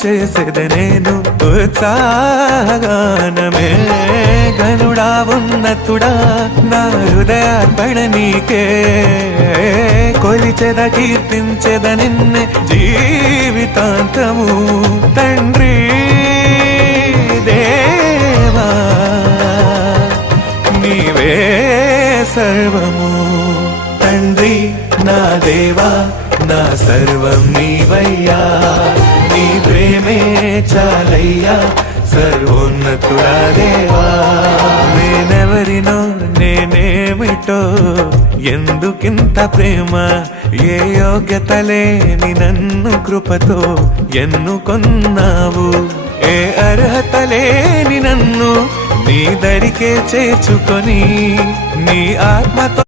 చేసేది నేను ఉత్సాహగానమే గనుడా ఉన్నతుడా నా హృదయార్పణ నీకే కొలిచెద కీర్తించెద నిన్నే జీవితాంతము తండ్రి దేవా నీవే సర్వము తండ్రి నా దేవా నా సర్వం నీవయ్యా నీ ప్రేమే చాలయ్యా సర్వోన్నతుడా దేవా నేనెవరినో నేనేమిటో ఎందుకింత ప్రేమ ఏ యోగ్యత లేని నన్ను కృపతో ఎన్నుకొన్నావు ఏ అర్హత లేని నన్ను నీ దరికే చేర్చుకొని నీ ఆత్మతో